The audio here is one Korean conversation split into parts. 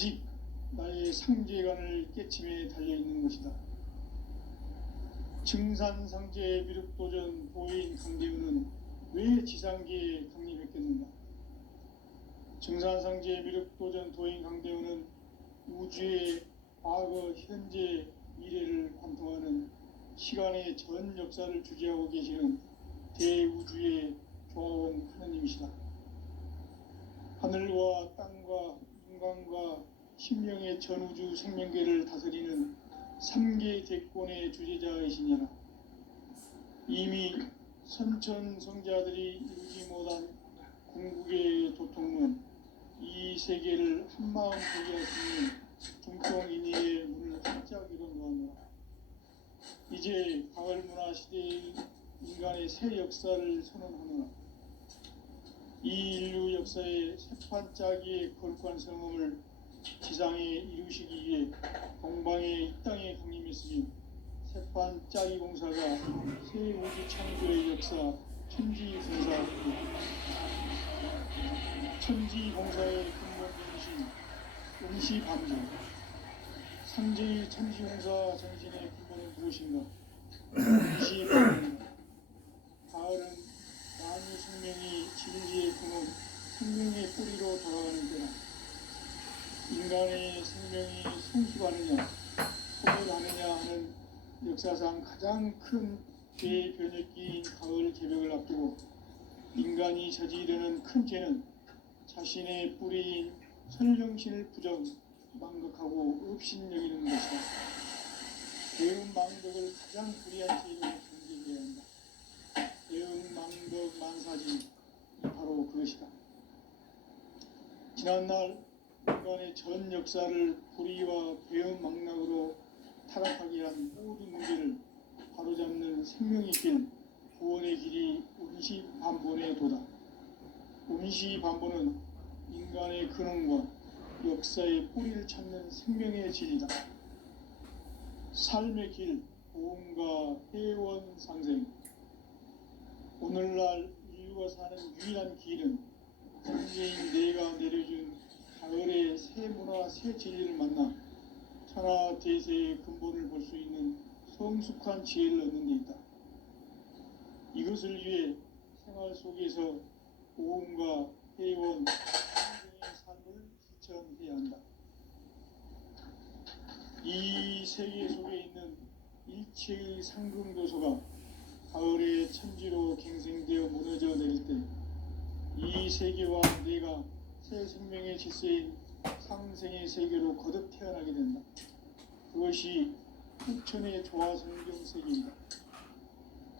오직 나의 상제관을 깨침에 달려있는 것이다. 증산상제 미륵도전 도인 강대우는 왜 지상계에 강림했겠는가? 증산상제 미륵도전 도인 강대우는 우주의 과거, 현재, 미래를 관통하는 시간의 전 역사를 주재하고 계시는 대우주의 조화원 하느님이시다. 하늘과 땅과 인간과 신명의 전우주 생명계를 다스리는 3계 대권의 주재자이시니라. 이미 선천성자들이 이루지 못한 궁극의 도통론 이 세계를 한마음 보게 하시니 중통인의의 문을 활짝 열어놓았노라. 이제 가을문화 시대의 인간의 새 역사를 선언하노라. 이 인류 역사의 새판짜기의 거룩한 성음을 지상에 이루시기 위해 동방의 이 땅에 강림했으며 새판짜기 공사가 새 우주 창조의 역사 천지공사의 근본이신 응시반조 상제의 천지공사 정신의 근본은 무엇인가? 응시반조입니다. 가을은 만유 생명이 진리의 근원, 생명의 뿌리로 돌아가는 때라. 인간의 생명이 성숙하느냐, 소멸하느냐 하는 역사상 가장 큰 대변혁기인 가을 개벽을 앞두고 인간이 저지르는 큰 죄는 자신의 뿌리인 설령신을 부정, 망각하고 업신여기는 것이다. 대응망덕을 가장 불의한 죄로 정죄해야 한다. 대응망덕 만사지 바로 그것이다. 지난날 인간의 전 역사를 불의와 배은망락으로 타락하게 한 모든 문제를 바로잡는 생명의 길, 구원의 길이 운시반본의 도다. 운시반본은 인간의 근원과 역사의 뿌리를 찾는 생명의 진리다. 삶의 길, 보험과 회원 상생. 오늘날 인류가 사는 유일한 길은 상제인 내가 내려준 가을의 새 문화, 새 진리를 만나 천하 대세의 근본을 볼 수 있는 성숙한 지혜를 얻는 데 있다. 이것을 위해 생활 속에서 보험과 회원, 상생의 삶을 실천해야 한다. 이 세계 속에 있는 일체의 상금도서가 가을의 천지로 갱생되어 무너져 내릴 때 이 세계와 내가 새 생명의 질서인 상생의 세계로 거듭 태어나게 된다. 그것이 후천의 조화성경 세계이다.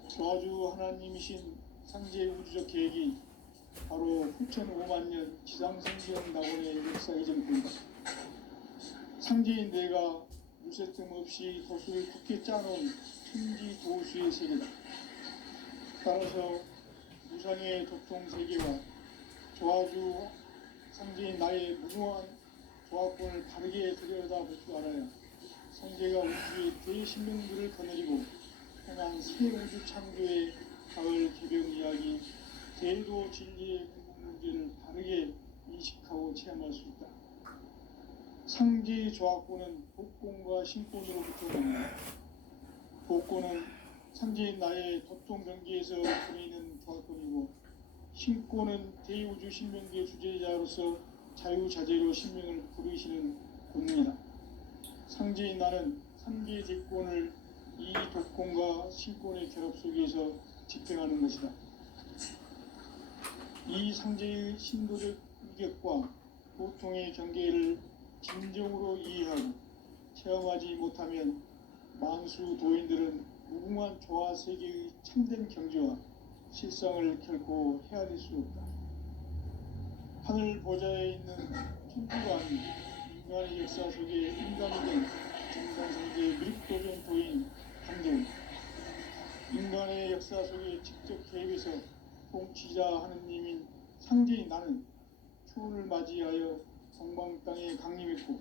조화주 하나님이신 상제 우주적 계획이 바로 후천 5만년 지상성경 낙원의 역사의 전부이다. 상제인 내가 물새뜸 없이 도수를 굳게 짜놓은 천지 도수의 세계다. 따라서 무상의 도통 세계와 조화주 상제인 나의 무모한 조합권을 바르게 들여다볼 줄 알아야 상제가 우주의 대신명들을 거느리고 행한 새 우주 창조의 가을 개벽 이야기, 대도 진리의 궁극 문제를 바르게 인식하고 체험할 수 있다. 상제의 조합권은 복권과 신권으로부터 옵니다. 복권은 상제인 나의 도통 경계에서 부리는 조합권이고 신권은 대우주 신명계 주제자로서 자유자재로 신명을 부르시는 권능이다. 상제인 나는 3계 대권을 이 독권과 신권의 결합 속에서 집행하는 것이다. 이 상제의 신도적 위격과 보통의 경계를 진정으로 이해하고 체험하지 못하면 만수 도인들은 무궁한 조화 세계의 참된 경지와 실상을 결코 헤아릴 수 없다. 하늘 보좌에 있는 천주관 인간의 역사 속에 인간이 된 증산상제 미륵도전 도인 강대우, 인간의 역사 속에 직접 개입해서 통치자 하느님인 상제인 나는 추운을 맞이하여 동방 땅에 강림했고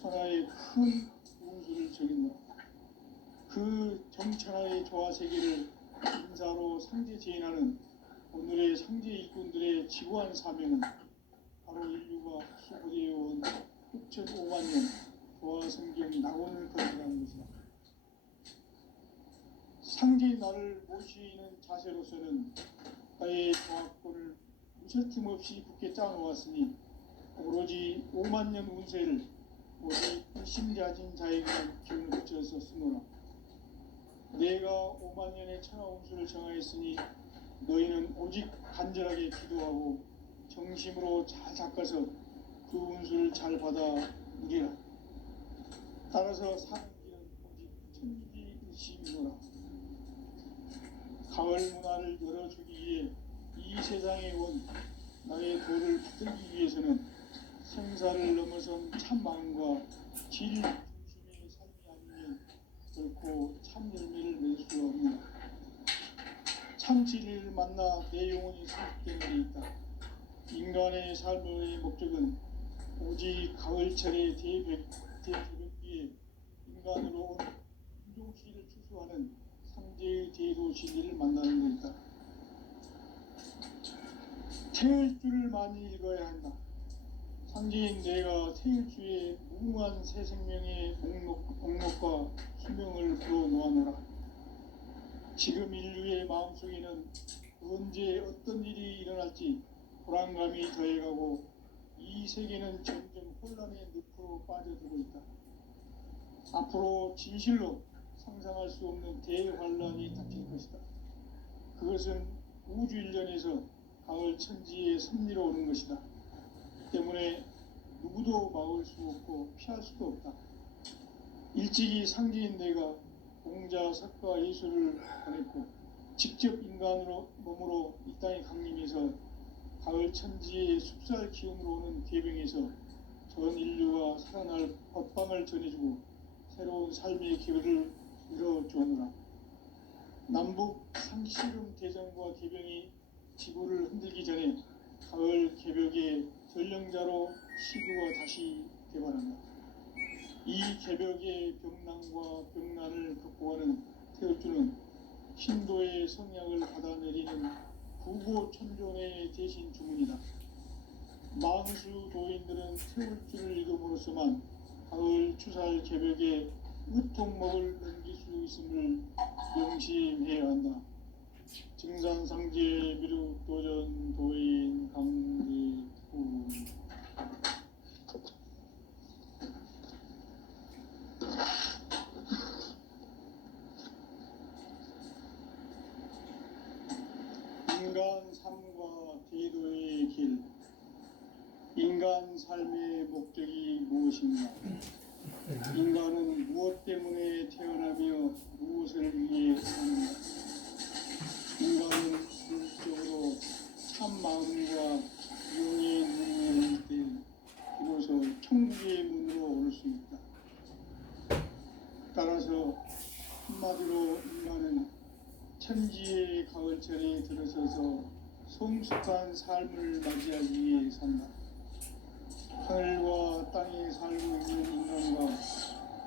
천하의 큰 우수를 적인다. 그 정천하의 조화 세계를 인사로 상제 제인하는 오늘의 상제 일꾼들의 지구한 사명은 바로 인류가 수고되어온 2005만 년 조화 성경 낙원을 건설한 것이다. 상제의 나를 모시는 자세로서는 나의 조합권을 무설틈 없이 굳게 짜놓았으니 오로지 5만 년 운세를 오직 일심자진 자에게만 기운을 붙여서 쓰노라. 내가 5만 년의 천하 운수를 정하였으니 너희는 오직 간절하게 기도하고 정심으로 잘 닦아서 그 운수를 잘 받아 누리라. 따라서 사는 길은 오직 천지일심이노라. 가을 문화를 열어주기 위해 이 세상에 온 나의 도를 받들기 위해서는 생사를 넘어선 참 마음과 질 중심의 삶이 아니면 결코 참 열매를 맺을 수가 없는다. 참 진리를 만나 내 영혼이 성숙되는 데 있다. 인간의 삶의 목적은 오직 가을철의 대저녁기에 인간으로 온 인종시를 추수하는 상제의 대도 진리를 만나는 것이다. 태일주를 많이 읽어야 한다. 상제인 내가 태일주의 무궁한 새 생명의 목록과 수명을 불어놓아노라. 지금 인류의 마음속에는 언제 어떤 일이 일어날지 불안감이 더해가고 이 세계는 점점 혼란의 늪으로 빠져들고 있다. 앞으로 진실로 상상할 수 없는 대환란이 닥칠 것이다. 그것은 우주 일련에서 가을 천지의 섭리로 오는 것이다. 때문에 누구도 막을 수 없고 피할 수도 없다. 일찍이 상제인 내가 공자, 석가, 예수를 보냈고 직접 인간으로 몸으로 이 땅에 강림해서 가을 천지의 숲살 기운으로 오는 계병에서 전 인류가 살아날 법방을 전해주고 새로운 삶의 기회를 이뤄주오노라. 남북 상씨름 대전과 계병이 지구를 흔들기 전에 가을 개벽의 전령자로 시구가 다시 개발한다. 이 개벽의 병난과 병난을 극복하는 태울주는 신도의 성약을 받아내리는 구고천존의 대신 주문이다. 망수 도인들은 태울주를 읽음으로써만 가을 추살 개벽의 으통목을 넘길 수 있음을 명심해야 한다. 증산상제 미륵도전 도인 강대훈. 인간 삶과 대도의 길. 인간 삶의 목적이 무엇인가? 인간은 무엇 때문에 태어나며 무엇을 위해 사는가? 인간은 궁극적으로 참 마음과 용의 눈을 열 때 비로소 천국의 문으로 올 수 있다. 따라서 한마디로 인간은 천지의 가을철에 들어서서 성숙한 삶을 맞이하기 위해 산다. 하늘과 땅에 살고 있는 인간과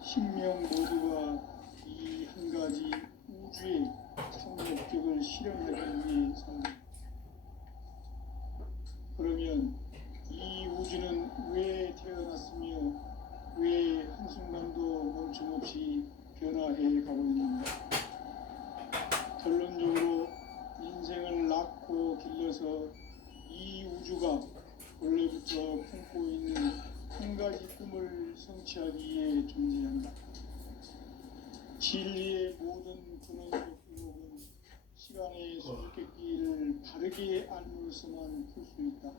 신명 모두가 이 한 가지 우주의 참 목적을 실현하기 위해 산다. 그러면 이 우주는 왜 태어났으며 왜 한순간도 멈춤없이 변화해 가고 있는가? 결론적으로 인생을 낳고 길러서 이 우주가 원래부터 품고 있는 한 가지 꿈을 성취하기 위해 존재한다. 진리의 모든 근원적 의혹은 시간의 수수께끼를 바르게 알므로서만 풀 수 있다.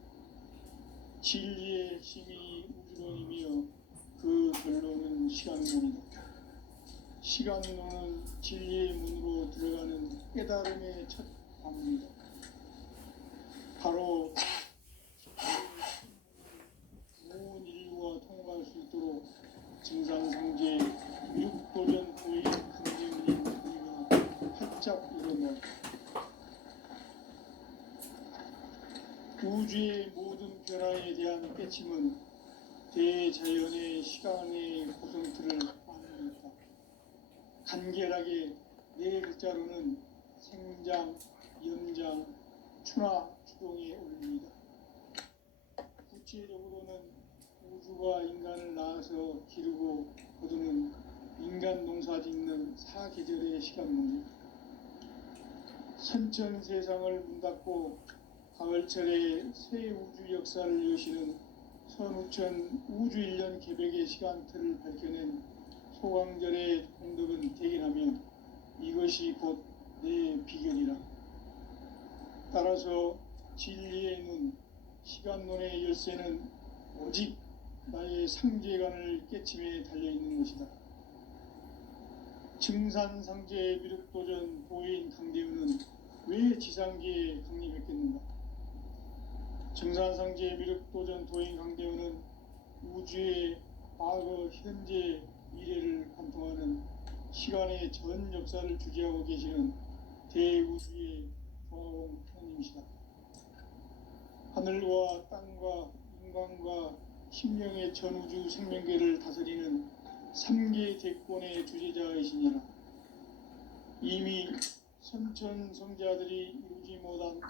진리의 핵심이 우주론이며 그 결론은 시간론이다. 시간론은 진리의 문으로 들어가는 깨달음의 첫 방문이다. 바로 온 인류가 통과할 수 있도록 증산상제 미륵도전 도의 강제문인 우리가 활짝 일어나 우주의 모든 변화에 대한 깨침은 대자연의 시간의 고성틀을 만듭니다. 간결하게 네 글자로는 생장, 연장, 추나 추동에 올립니다. 구체적으로는 우주가 인간을 낳아서 기르고 거두는 인간 농사 짓는 사계절의 시간문이 선천 세상을 문 닫고 가을철에 새 우주 역사를 여시는 선우천 우주 1년 개백의 시간틀을 밝혀낸 소강절의 공덕은 대견하며 이것이 곧 내 비결이라. 따라서 진리의 눈, 시간론의 열쇠는 오직 나의 상제관을 깨침에 달려있는 것이다. 증산상제의 미륵도전 도인 강대우는 왜 지상계에 강림했겠는가? 증산상제의 미륵도전 도인 강대우는 우주의 과거, 현재, 미래를 관통하는 시간의 전 역사를 주재하고 계시는 대우주의 조화공 하나님이시다. 하늘과 땅과 인간과 심령의 전우주 생명계를 다스리는 3계 대권의 주제자이시니라. 이미 선천성자들이 이루지 못한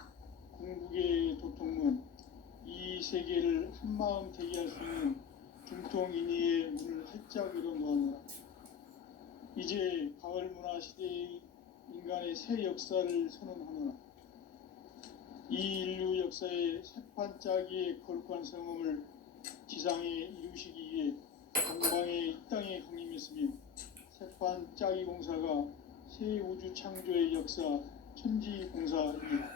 궁극의 도통문, 이 세계를 한마음 대기할 수 있는 중통인의의 문을 활짝 열어놓았노라. 이제 가을 문화 시대의 인간의 새 역사를 선언하노라. 이 인류 역사의 새판짜기의 거룩한 성음을 지상에 이루시기 위해 동방의 이 땅에 강림했으며 새판짜기 공사가 새 우주 창조의 역사 천지공사입니다.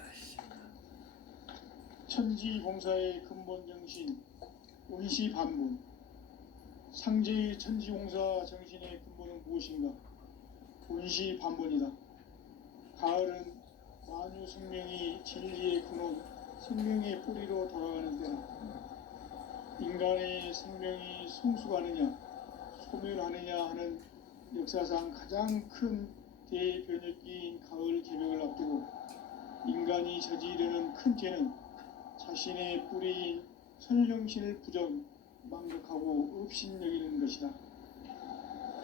천지공사의 근본 정신 운시반분. 상제의 천지공사 정신의 근본은 무엇인가? 운시반본이다. 가을은 만유 생명이 진리의 근원, 생명의 뿌리로 돌아가는 때다. 인간의 생명이 성숙하느냐, 소멸하느냐 하는 역사상 가장 큰 대변혁기인 가을 개벽을 앞두고 인간이 저지르는 큰 죄는 자신의 뿌리인 선령신을 부정, 망덕하고 업신여기는 것이다.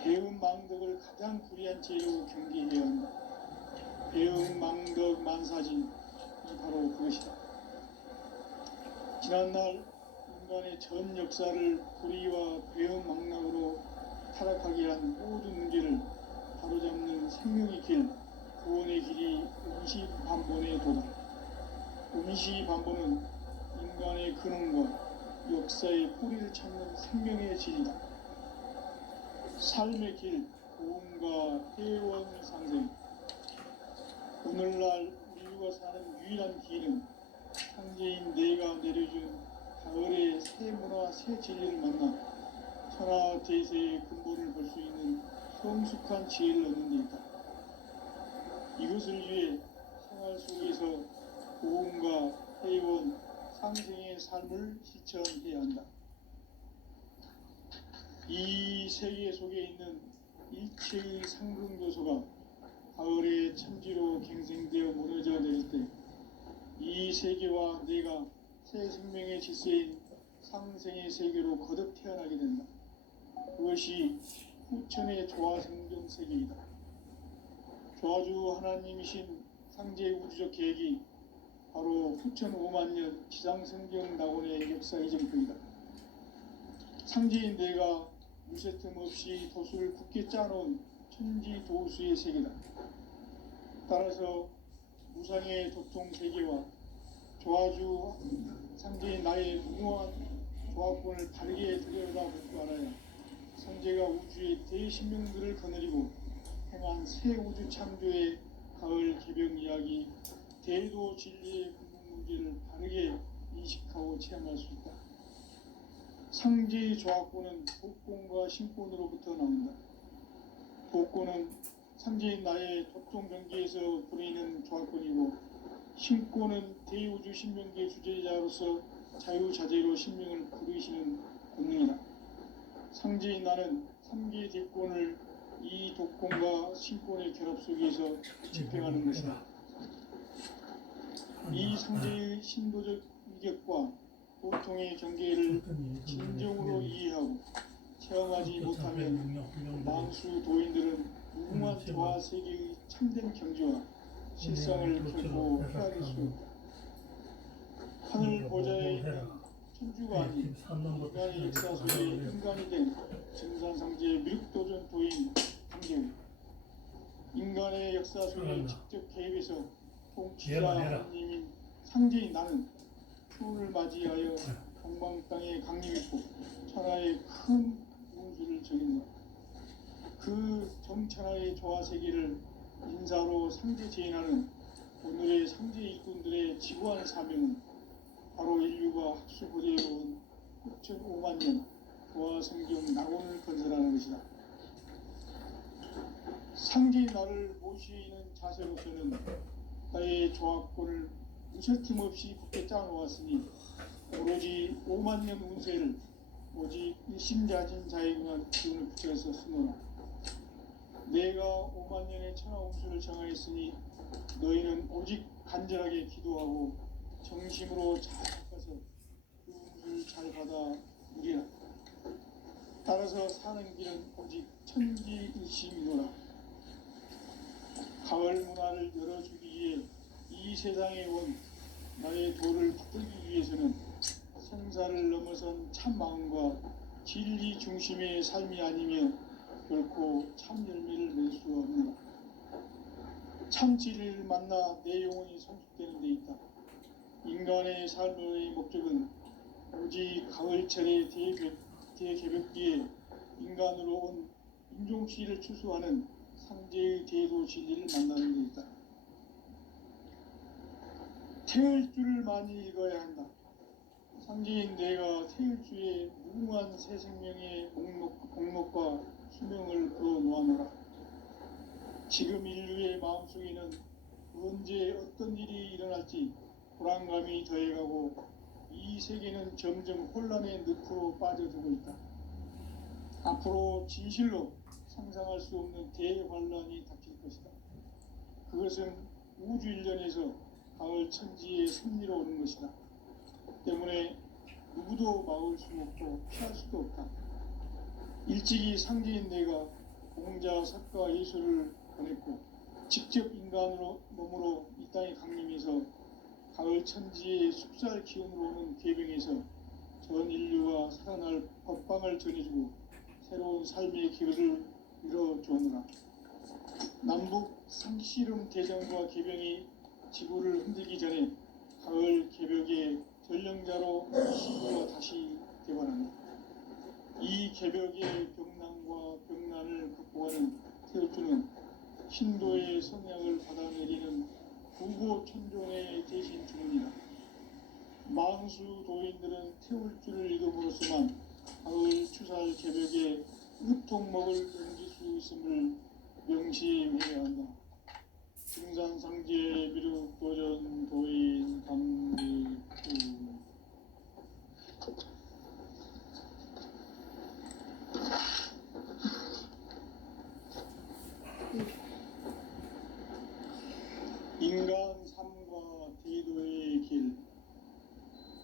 배움 망덕을 가장 불의한 죄로 경계해야 한다. 배움 망덕 만사진이 바로 그것이다. 지난날 인간의 전 역사를 불의와 배움 망락으로 타락하게 한 모든 문제를 바로잡는 생명의 길, 구원의 길이 운시반본에 도다. 운시반본은 인간의 근원과 역사의 뿌리를 찾는 생명의 질이다. 삶의 길, 고음과 회원 상생. 오늘날 인류가 사는 유일한 길은 창제인 내가 내려준 가을의 새 문화, 새 진리를 만나 천하 대세의 근본을 볼 수 있는 성숙한 지혜를 얻는 데 있다. 이것을 위해 생활 속에서 고음과 회원, 상생의 삶을 실천해야 한다. 이 세계 속에 있는 일체의 상승 요소가 가을의 천지로 갱생되어 무너져 내릴 때 이 세계와 내가 새 생명의 질서인 상생의 세계로 거듭 태어나게 된다. 그것이 후천의 조화생존 세계이다. 조화주 하나님이신 상제 우주적 계획이 바로 후천 5만 년 지상성경 낙원의 역사 이전표이다. 상제인 내가 무쇠틈 없이 도수를 굳게 짜놓은 천지 도수의 세계다. 따라서 무상의 도통 세계와 조화주 상제인 나의 무모한 조화권을 바르게 들여다볼 줄 알아야 상제가 우주의 대신명들을 거느리고 행한 새 우주 창조의 가을 개벽 이야기, 대도 진리의 근본 문제를 바르게 인식하고 체험할 수 있다. 상제의 조화권은 독권과 신권으로부터 나온다. 독권은 상제인 나의 도통 경계에서 부리는 조화권이고, 신권은 대우주 신명계 주제자로서 자유자재로 신명을 부르시는 권능이다. 상제인 나는 3계 대권을 이 독권과 신권의 결합 속에서 집행하는 것이다. 이 상제의 신도적 위격과 보통의 경계를 진정으로 이해하고 체험하지 못하면 망수 도인들은 무궁한 조화 세계의 참된 경지와 실상을 결코 헤아릴 수 없다. 하늘 보좌에 있는 천주가 아닌 인간의 역사 속에 인간이 된 증산상제의 미륵도전 도인 강제우, 인간의 역사 속에 직접 개입해서 통치자 하나님인 상제인 나는 추운을 맞이하여 동방 땅에 강림했고 천하의 큰 운수를 정했노라. 그 정천하의 조화 세계를 인사로 상제 제인하는 오늘의 상제 일꾼들의 지구한 사명은 바로 인류가 학수고대해온 6,5만 년 조화 성경 낙원을 건설하는 것이다. 상제의 나를 모시는 자세로서는 나의 조화권을 무쇠틈 없이 굳게 짜놓았으니 오로지 5만 년 운세를 오직 일심자진 자에게만 기운을 붙여서 쓰노라. 내가 5만 년의 천하 운수를 정하였으니 너희는 오직 간절하게 기도하고 정심으로 잘 닦아서 그 운수를 잘 받아 누리라. 따라서 사는 길은 오직 천지일심이노라. 가을 문화를 열어주기 위해 이 세상에 온 나의 도를 받들기 위해서는 생사를 넘어선 참 마음과 진리 중심의 삶이 아니며 결코 참 열매를 낼 수 없는다. 참 진리를 만나 내 영혼이 성숙되는 데 있다. 인간의 삶의 목적은 오직 가을철의 대개벽기에 인간으로 온 인종시를 추수하는 상제의 대도 진리를 만나는 데 있다. 태을 줄을 많이 읽어야 한다. 상제인 내가 태을주의 무궁한 새 생명의 목록과 수명을 그어놓아노라. 지금 인류의 마음속에는 언제 어떤 일이 일어날지 불안감이 더해가고 이 세계는 점점 혼란의 늪으로 빠져들고 있다. 앞으로 진실로 상상할 수 없는 대환란이 닥칠 것이다. 그것은 우주 일련에서 가을 천지의 섭리로 오는 것이다. 때문에 누구도 막을 수 없고 피할 수도 없다. 일찍이 상제인 내가 공자, 석가, 예수를 보냈고 직접 인간으로 몸으로 이 땅에 강림해서 가을 천지의 숲살 기운으로 오는 계병에서 전 인류가 살아날 법방을 전해주고 새로운 삶의 기회를 이뤄주오노라. 남북 상씨름 대전과 계병이 지구를 흔들기 전에 가을 개벽의 전령자로 시구가 다시 되관한다. 이 개벽의 병난과 병난을 극복하는 태울주는 신도의 성향을 받아내리는 구고 천종의 대신 주문이다. 망수 도인들은 태울주를 읽음으로써만 가을 추살 개벽의 으통목을 넘길 수 있음을 명심해야 한다. 증산상제 미륵도전 도인 강리구 인간 삶과 대도의 길.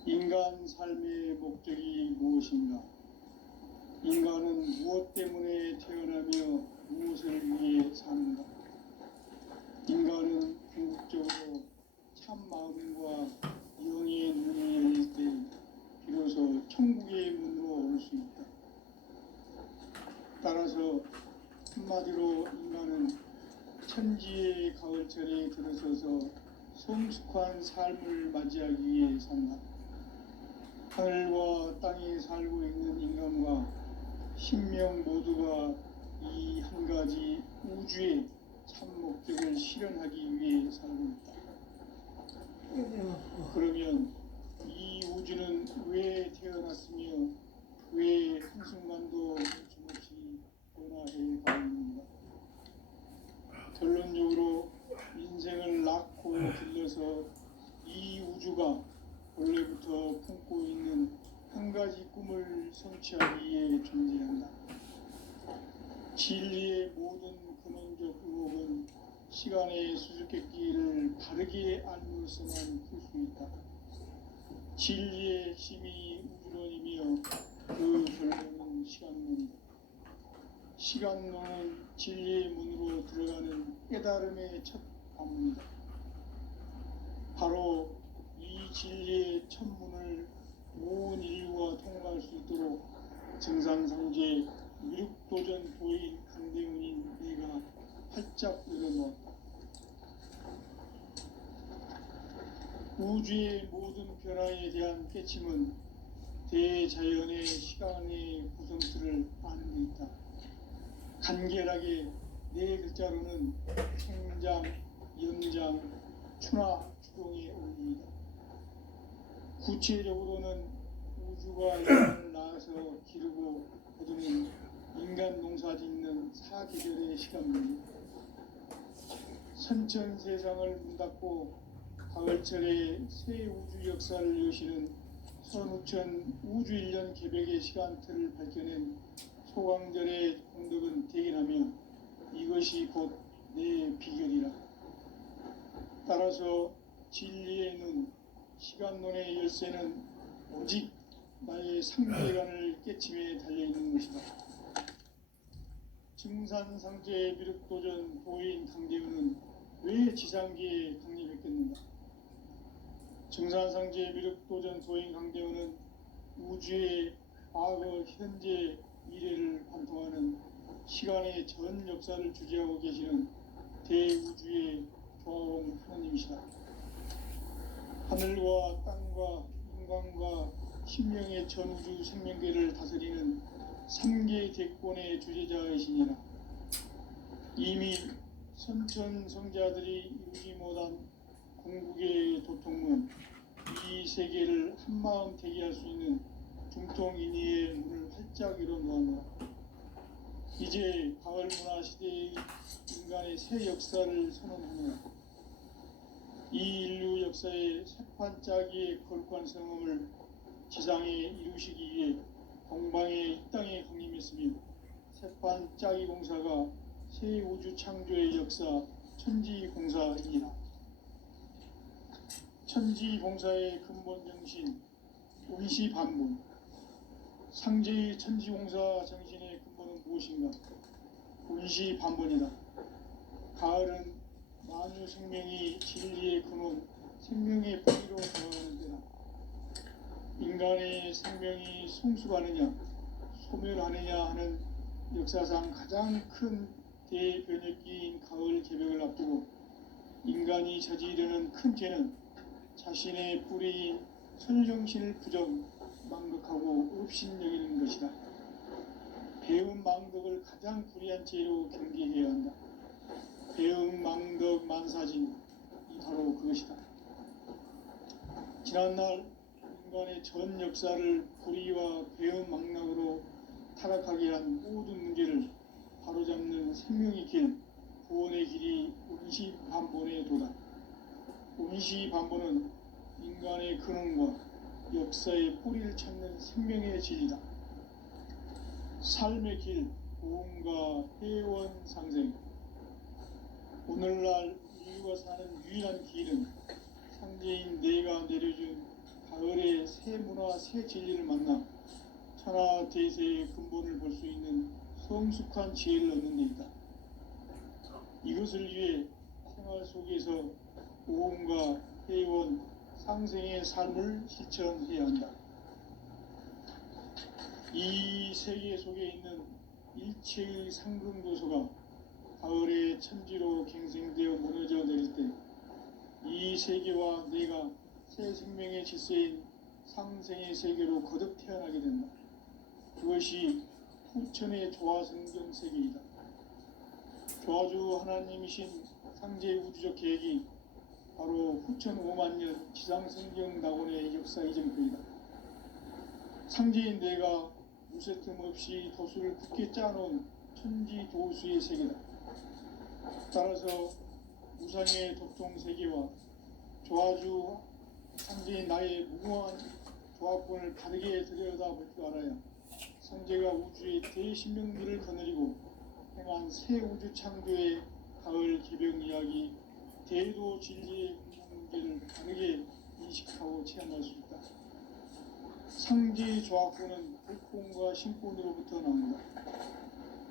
인간 삶의 목적이 무엇인가? 인간은 무엇 때문에 태어나며 무엇을 위해 사는가? 인간은 궁극적으로 참 마음과 영의 문이 열릴 때 비로소 천국의 문으로 오를 수 있다. 따라서 한마디로 인간은 천지의 가을철에 들어서서 성숙한 삶을 맞이하기 위해 산다. 하늘과 땅에 살고 있는 인간과 신명 모두가 이 한 가지 우주의 참 목적을 실현하기 위해 살고 있다. 그러면 이 우주는 왜 태어났으며 왜 한순간도 멈춤없이 변화해 가고 있는가? 결론적으로 인생을 낳고 길러서 이 우주가 원래부터 품고 있는 한 가지 꿈을 성취하기 위해 존재한다. 진리의 모든 근원적 의혹은 시간의 수수께끼를 바르게 알므로서만 풀 수 있다. 진리의 핵심이 우주론이며 그 결론은 시간론이다. 시간론은 진리의 문으로 들어가는 깨달음의 첫 관문이다. 바로 이 진리의 첫 문을 온 인류가 통과할 수 있도록 증산상제 미륵도전 도인 강대훈인 내가 활짝 열어놓았다. 우주의 모든 변화에 대한 깨침은 대자연의 시간의 구성틀을 아는 데 있다. 간결하게 네 글자로는 성장, 연장, 추나 추동에 어울립니다. 구체적으로는 우주가 인간을 낳아서 기르고 거두는 인간 농사 짓는 사계절의 시간입니다. 선천 세상을 문닫고 가을철에 새 우주 역사를 여시는 선우천 우주일년 개백의 시간틀을 밝혀낸 소강절의 공덕은 대견하며 이것이 곧 내 비결이라. 따라서 진리의 눈, 시간론의 열쇠는 오직 나의 상대관을 깨침에 달려있는 것이다. 증산상제 미륵도전 도인 강대훈은 왜 지상계에 강림했겠는가? 증산상제 미륵도전 도인 강대훈은 우주의 과거, 현재, 미래를 관통하는 시간의 전 역사를 주재하고 계시는 대우주의 조화원 하나님이시다. 하늘과 땅과 인간과 신명의 전우주 생명계를 다스리는 3계 대권의 주재자이시니라. 이미 선천성자들이 이루지 못한 궁극의 도통문, 이 세계를 한마음 대기할 수 있는 중통인의의 문을 활짝 열어놓았노라. 이제 가을 문화 시대의 인간의 새 역사를 선언하노라. 이 인류 역사의 새판짜기의 거룩한 성음을 지상에 이루시기 위해 동방의 이 땅에 강림했으며 새판짜기 공사가 새 우주 창조의 역사 천지공사이니라. 천지공사의 근본 정신 운시반문. 상제의 천지공사 정신의 근본은 무엇인가? 운시반문이다. 가을은 만유 생명이 진리의 근원, 생명의 뿌리로 거하는 때다. 인간의 생명이 성숙하느냐, 소멸하느냐 하는 역사상 가장 큰 대변혁기인 가을 개벽을 앞두고 인간이 저지르는 큰 죄는 자신의 뿌리인 천정신을 망극하고 업신여기는 것이다. 배운 망덕을 가장 불의한 죄로 경계해야 한다. 배운 망덕 만사진, 이 바로 그것이다. 지난날 인간의 전 역사를 불의와 배운 망락으로 타락하게 한 모든 문제를 바로잡는 생명의 길, 구원의 길이 운시반본의 도다. 운시반본은 인간의 근원과 역사의 뿌리를 찾는 생명의 진리다. 삶의 길, 고음과 회원 상생. 오늘날 인류가 사는 유일한 길은 상제인 내가 내려준 가을의 새 문화, 새 진리를 만나 천하 대세의 근본을 볼 수 있는 성숙한 지혜를 얻는 데 있다. 이것을 위해 생활 속에서 고음과 회원, 상생의 삶을 실천해야 한다. 이 세계 속에 있는 일체의 상금도서가 가을의 천지로 갱생되어 무너져 내릴 때 이 세계와 내가 새 생명의 질서인 상생의 세계로 거듭 태어나게 된다. 그것이 후천의 조화성경 세계이다. 조화주 하나님이신 상제 우주적 계획이 바로 후천 5만 년 지상성경 낙원의 역사 이전표이다. 상제인 내가 무쇠틈 없이 도수를 굳게 짜놓은 천지도수의 세계다. 따라서 무상의 도통 세계와 조화주 상제인 나의 무궁한 조합권을 바르게 들여다볼 줄 알아야 상제가 우주의 대신명기를 거느리고 행한 새 우주 창조의 가을 기병 이야기, 대도 진리의 문제를 바르게 인식하고 체험할 수 있다. 상제의 조합권은 복권과 신권으로부터 나온다.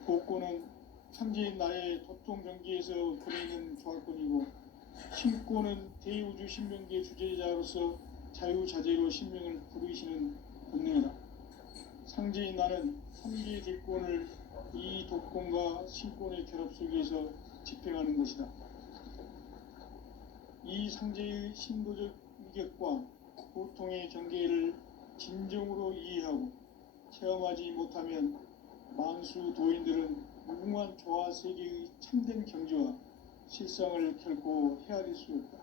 복권은 상제인 나의 도통 경기에서 보내는 조합권이고, 신권은 대우주 신명기의 주제자로서 자유자재로 신명을 부르시는 본능이다. 상제인 나는 삼계 대권을 이 독권과 신권의 결합 속에서 집행하는 것이다. 이 상제의 신도적 위격과 고통의 경계를 진정으로 이해하고 체험하지 못하면 만수 도인들은 무궁한 조화 세계의 참된 경지와 실상을 결코 헤아릴 수 없다.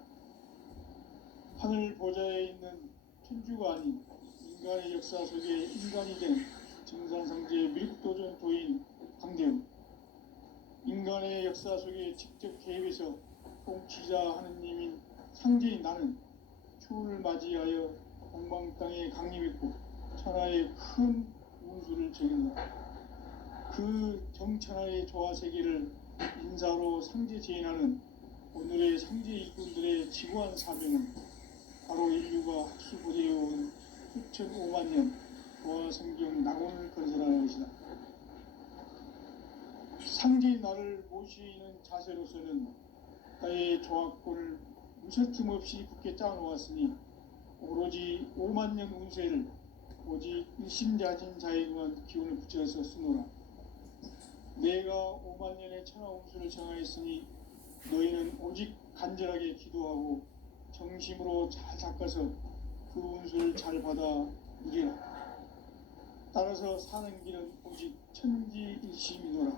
하늘 보좌에 있는 천주가 아닌 인간의 역사 속에 인간이 된 증산상제의 미륵도전 도인 강대우, 인간의 역사 속에 직접 개입해서 통치자 하느님인 상제인 나는 추후를 맞이하여 동방 땅에 강림했고 천하의 큰 운수를 정했다. 그 정천하의 조화 세계를 인사로 상제 제인하는 오늘의 상제 일꾼들의 지구한 사명은 바로 인류가 학수고대해온 수천 5만 년 조화 성경 낙원을 건설하는 것이다. 상제인 나를 모시는 자세로서는 나의 조화권을 무쇠틈 없이 굳게 짜놓았으니 오로지 5만 년 운세를 오직 일심자진 자에게만 기운을 붙여서 쓰노라. 내가 5만 년의 천하 운수를 정하였으니 너희는 오직 간절하게 기도하고 정심으로 잘 닦아서 그 운수를 잘 받아 누리라. 따라서 사는 길은 오직 천지일심이노라.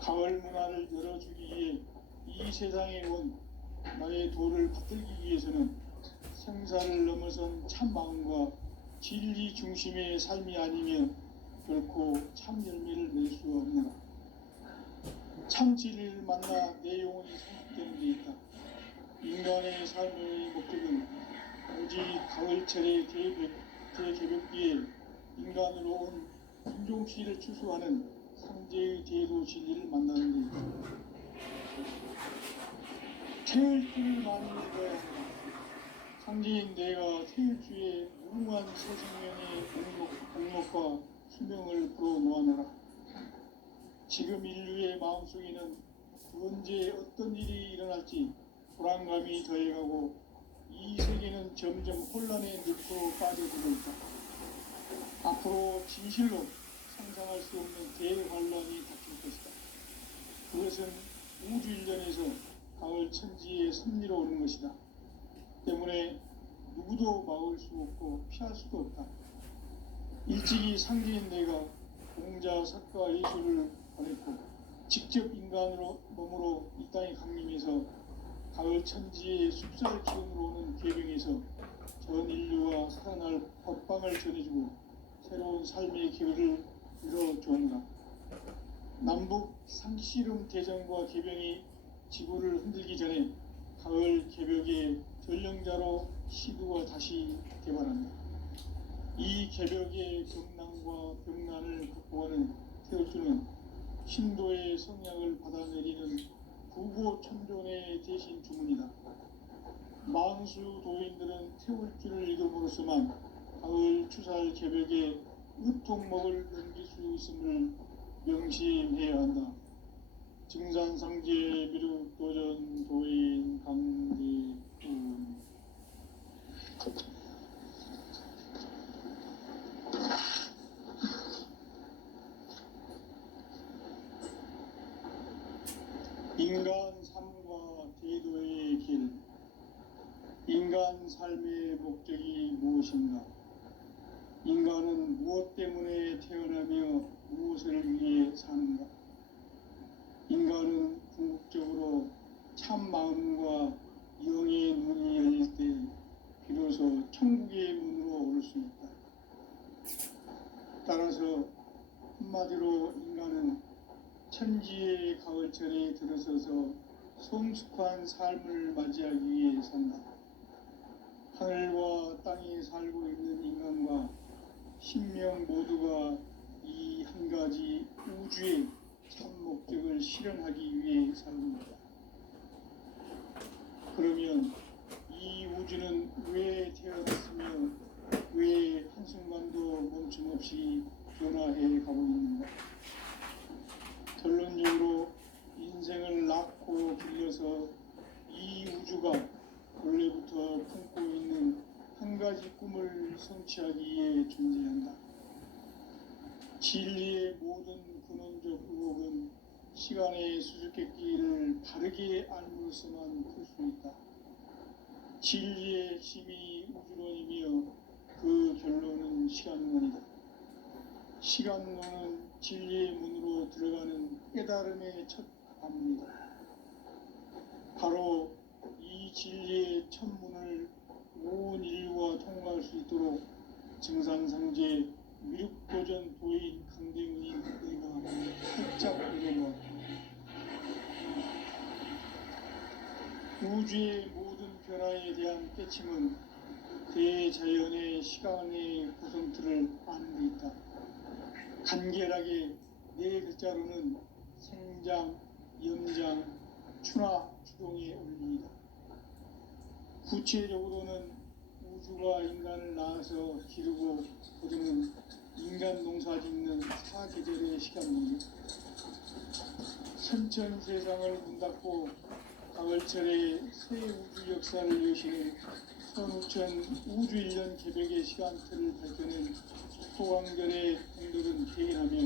가을 문화를 열어주기 위해 이 세상에 온 나의 도를 받들기 위해서는 생사를 넘어선 참 마음과 진리 중심의 삶이 아니면 결코 참 열매를 낼 수 없느라. 참 진리를 만나 내 영혼이 성숙되는 데 있다. 인간의 삶의 목적은 오직 가을철의 대개벽기에 인간으로 온 인종시를 추수하는 상제의 대도 진리를 만나는 데 있다. 태을 줄을 많이 읽어야 한다. 상제인 내가 태일주의 무궁한 새 생명의 공목과 수명을 불어놓아노라. 지금 인류의 마음속에는 언제 어떤 일이 일어날지 불안감이 더해가고 이 세계는 점점 혼란에 늪으로 빠져들고 있다. 앞으로 진실로 상상할 수 없는 대환란이 닥칠 것이다. 그것은 우주 일련에서 가을 천지의 섭리로 오는 것이다. 때문에 누구도 막을 수 없고 피할 수도 없다. 일찍이 상제인 내가 공자, 석가, 예수를 보냈고 직접 인간으로 몸으로 이 땅에 강림해서 가을 천지의 숲살 기운으로 오는 계병에서 전 인류와 살아날 법방을 전해주고 새로운 삶의 기회를 열어주었노라. 남북 상씨름 대전과 계병이 지구를 흔들기 전에 가을 개벽의 전령자로 시두가 다시 개발한다. 이 개벽의 경난과 병난을 극복하는 태울주는 신도의 성향을 받아내리는 구고천존의 대신 주문이다. 만수 도인들은 태울주를 읽음으로써만 가을 추살 개벽에 으통목을 넘길 수 있음을 명심해야 한다. 증산상제 미륵도전 도인 강대훈. 인간 삶과 대도의 길. 인간 삶의 목적이 무엇인가? 인간은 무엇 때문에 태어나며 무엇을 위해 사는가? 인간은 궁극적으로 참 마음과 영의 문이 열릴 때 비로소 천국의 문으로 올 수 있다. 따라서 한마디로 인간은 천지의 가을철에 들어서서 성숙한 삶을 맞이하기 위해 산다. 하늘과 땅에 살고 있는 인간과 신명 모두가 이 한 가지 우주의 참 목적을 실현하기 위해 삽니다. 그러면 이 우주는 왜 태어났으며 왜 한순간도 멈춤없이 변화해 가고 있는가? 결론적으로 인생을 낳고 길러서 이 우주가 원래부터 품고 진리의 모든 근원적 의혹은 시간의 수수께끼를 바르게 알므로서만 풀 수 있다. 진리의 핵심이 우주론이며 그 결론은 시간론이다. 시간론은 진리의 문으로 들어가는 깨달음의 첫 관문이다. 바로 이 진리의 첫 문을 온 인류가 통과할 수 있도록 증상상제 미륵도전 도인 강대문인 내가 살짝 읽어보았다. 우주의 모든 변화에 대한 깨침은 대자연의 시간의 구성틀을 아는 데 있다. 간결하게 네 글자로는 생장, 연장, 추나 추동의 원리이다. 구체적으로는 우주가 인간을 낳아서 기르고 거두는 인간 농사 짓는 사계절의 시간입니다. 선천 세상을 문 닫고 가을철에 새 우주 역사를 여시는 선우천 우주 1년 개벽의 시간틀을 밝혀낸 소강절의 행돌은 대인하며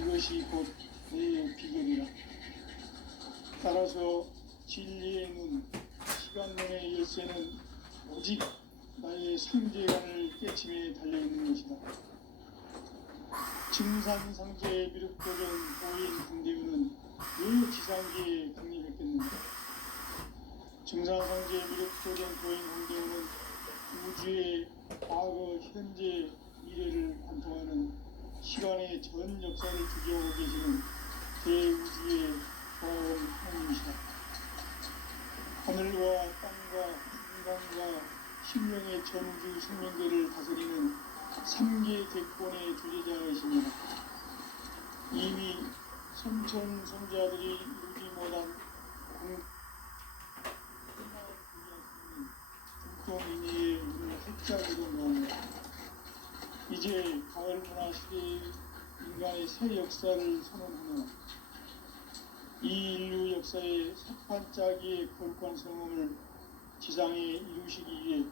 이것이 곧 내 비결이라. 따라서 진리의 눈, 시간론의 열쇠는 오직 나의 상제관을 깨침에 달려있는 것이다. 증산상제의 미륵도전 도인 강대문은 왜 지상계에 강림했겠는가? 증산상제의 미륵도전 도인 강대문은 우주의 과거, 현재, 미래를 관통하는 시간의 전 역사를 주재하고 계시는 대우주의 과거원 하나님이시다. 하늘과 땅과 인간과 신명의 전우주 생명계를 다스리는 3계 대권의 주제자이십니다. 이미 선천성자들이 이루지 못한 중통인의의 문을 활짝 열어놓으며 이제 가을 문화 시대의 인간의 새 역사를 선언하며 이 인류 역사의 첫 반짝이의 거룩한 성음을 지상에 이루시기 위해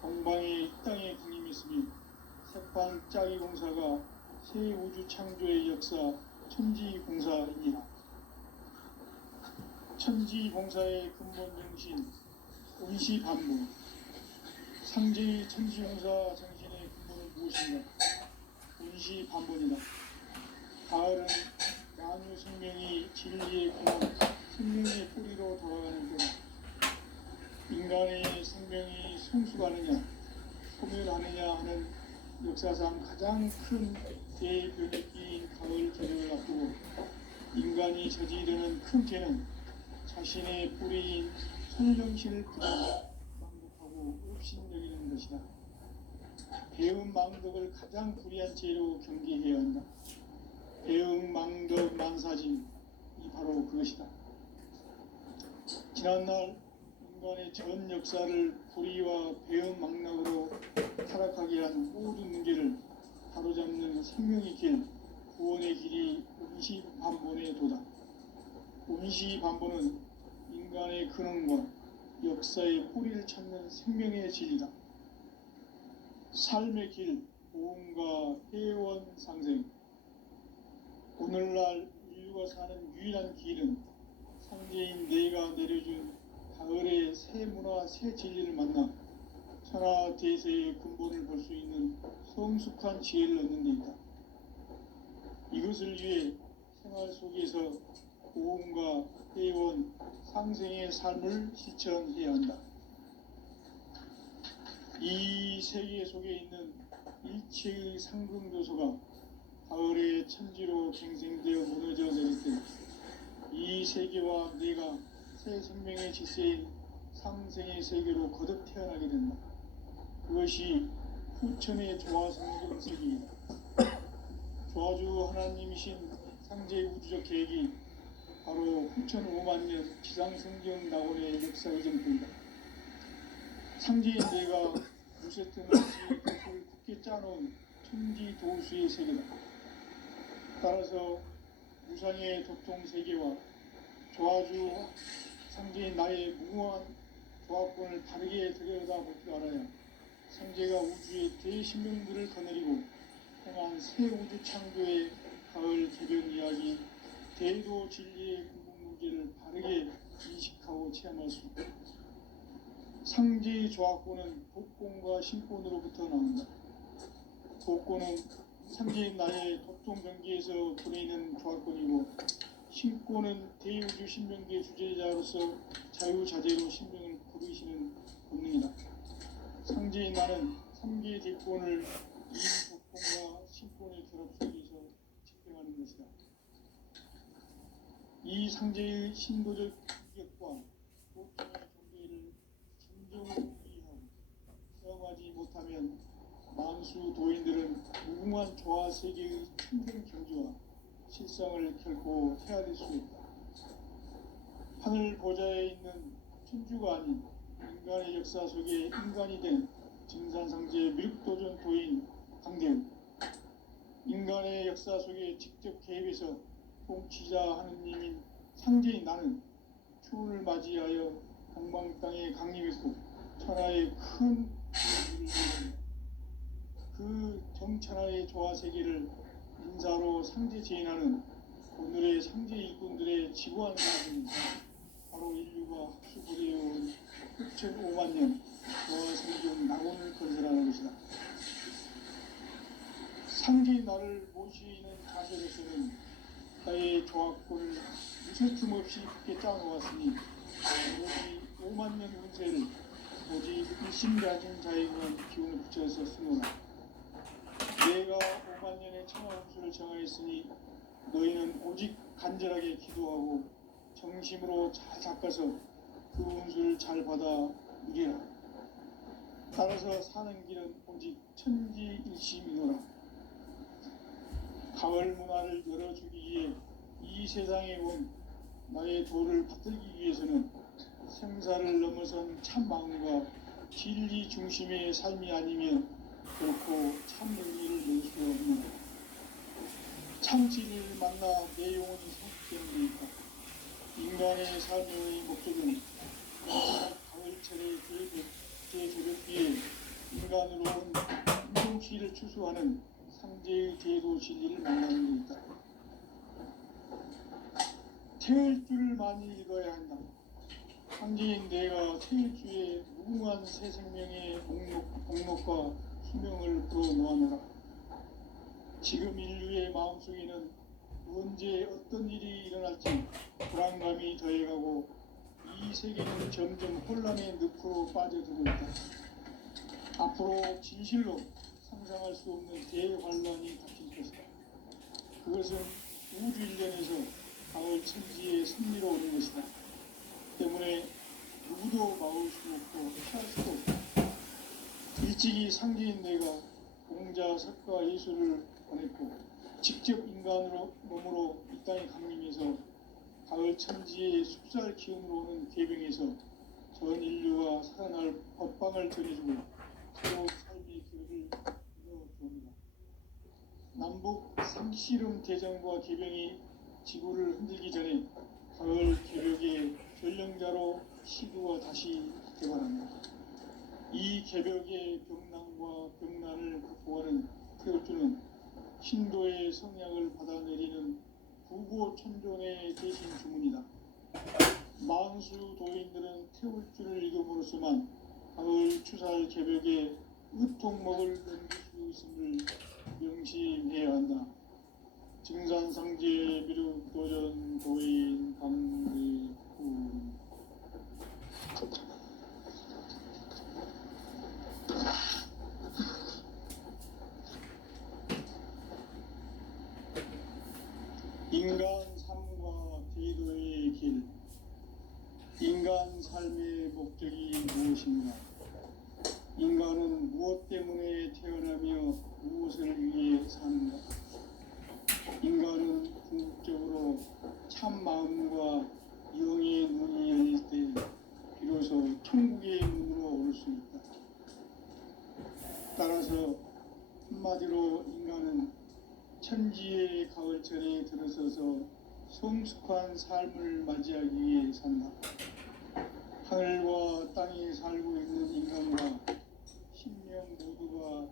동방의 이 땅에 강림했으니 색반짝이 공사가 새 우주 창조의 역사 천지공사입니다. 천지공사의 근본 정신 운시반본, 상제의 천지공사 정신의 근본은 무엇인가? 운시반본이다. 가을은 만유 생명이 진리의 근원, 생명의 뿌리로 돌아가는 때다. 인간의 생명이 성숙하느냐, 소멸하느냐 하는 역사상 가장 큰 대변혁기인 가을 개벽을 앞두고 인간이 저지르는 큰 죄는 자신의 뿌리인 천령신을 망독하고 업신여기는 것이다. 배움 망덕을 가장 불의한 죄로 경계해야 한다. 배움 망덕 만사짐이 바로 그것이다. 지난날 인간의 전 역사를 불의와 배움 망락으로 타락하게 한 모든 문제를 바로잡는 생명의 길, 구원의 길이 운시반본의 도다. 운시반본은 인간의 근원과 역사의 뿌리를 찾는 생명의 진리다. 삶의 길, 보험과 회원 상생. 오늘날 인류가 사는 유일한 길은 상제인 내가 내려준 가을의 새 문화, 새 진리를 만나 천하 대세의 근본을 볼 수 있는 성숙한 지혜를 얻는 데 있다. 이것을 위해 생활 속에서 보험과 회원, 상생의 삶을 실천해야 한다. 이 세계 속에 있는 일체의 상금 요소가 가을의 천지로 갱생되어 무너져 내릴 때 이 세계와 내가 새 생명의 질서인 상생의 세계로 거듭 태어나게 된다. 그것이 후천의 조화성경 세계이다. 조화주 하나님이신 상제의 우주적 계획이 바로 후천 5만년 지상성경 낙원의 역사의 전부이다. 상제인 내가 무쇠뜨는 것을 굳게 짜놓은 천지 도수의 세계다. 따라서 무상의 도통 세계와 조화주 상제인 나의 무궁한 조합권을 바르게 들여다볼 줄 알아야 상제가 우주의 대신명들을 거느리고 행한 새 우주 창조의 가을 개변 이야기, 대도 진리의 근본 문제를 바르게 인식하고 체험할 수 있다. 상지 조합권은 복권과 신권으로부터 나온다. 복권은 상지인 나의 독종 경기에서 보내는 조합권이고, 신권은 대우주 신명기의 주제자로서 자유자재로 신명을 부르시는 본능이다. 상지인 나는 3개의 대권을 이 복권과 신권의 결합 속에서 집행하는 것이다. 이 상제의 신도적 인격과 보통의 경계를 진정으로 이해하고 수용하지 못하면 만수 도인들은 무궁한 조화 세계의 참된 경지와 실상을 결코 헤아릴 수 있다. 하늘 보좌에 있는 천주가 아닌 인간의 역사 속에 인간이 된 증산상제 미륵도전 도인 강대우, 인간의 역사 속에 직접 개입해서 통치자 하느님인 상제인 나는 추운을 맞이하여 동방 땅에 강림했고 천하의 큰 그 정천하의 조화 세계를 인사로 상제 제인하는 오늘의 상제 일꾼들의 지구한 사람은 바로 인류가 수고되어온 6,5만 년 조화 생존 낙원을 건설하는 것이다. 상제인 나를 모시는 자세로서는 나의 조합권을 무설춤 없이 굳게 짜놓았으니 오직 5만 년 운세를 오직 일심가진 자에게만 기운을 붙여서 쓰노라. 내가 5만 년의 천하 운수를 정하였으니 너희는 오직 간절하게 기도하고 정심으로 잘 닦아서 그 운수를 잘 받아 누리라. 따라서 사는 길은 오직 천지일심이노라. 가을 문화를 열어주기 위해 이 세상에 온 나의 도를 받들기 위해서는 생사를 넘어선 참 마음과 진리 중심의 삶이 아니면 결코 참 의미를 낼 수 없는 참 진리를 만나 내 영혼이 성숙되니까 인간의 삶의 목적은 가을철의 제저녁비에 인간으로 온 인종시를 추수하는 상제의 제도 진리를 만나는 데 있다. 태일주를 많이 읽어야 한다. 상제인 내가 태일주의 무궁한 새 생명의 목록과 수명을 풀어놓아노라. 지금 인류의 마음속에는 언제 어떤 일이 일어날지 불안감이 더해가고 이 세계는 점점 혼란의 늪으로 빠져들고 있다. 앞으로 진실로 상상할 수 없는 대환란이 닥칠 것이다. 그것은 우주 일련에서 가을 천지의 섭리로 오는 것이다. 때문에 누구도 막을 수 없고 피할 수도 없다. 일찍이 상제인 내가 공자, 석가, 예수를 보냈고 직접 인간으로 몸으로 이 땅에 강림해서 가을 천지의 숲살 기운으로 오는 계병에서 전 인류가 살아날 법방을 전해주고 새로운 삶의 길을 열어줍니다. 남북 상씨름 대전과 계병이 지구를 흔들기 전에 가을 개벽의 전령자로 시구가 다시 개발합니다. 이 개벽의 병난과 병난을 극복하는 태울주는 신도의 성약을 받아내리는 부고천존의 대신 주문이다. 만수 도인들은 태울주를 읽음으로써만 가을 추살 개벽에 으통목을 넘길 수 있음을 명심해야 한다. 증산상제 미륵도전 도인 강대훈. 인간 삶과 제도의 길. 인간 삶의 목적이 무엇인가? 인간은 무엇 때문에 태어나며 무엇을 위해 사는가? 인간은 궁극적으로 참 마음과 영의 눈이 열릴 때 비로소 천국의 문으로 올 수 있다. 따라서 한마디로 인간은 천지의 가을철에 들어서서 성숙한 삶을 맞이하기 위해 산다. 하늘과 땅에 살고 있는 인간과 신명 모두가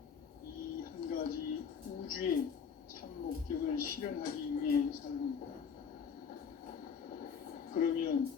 이 한 가지 우주의 참 목적을 실현하기 위해 살고 있다. 그러면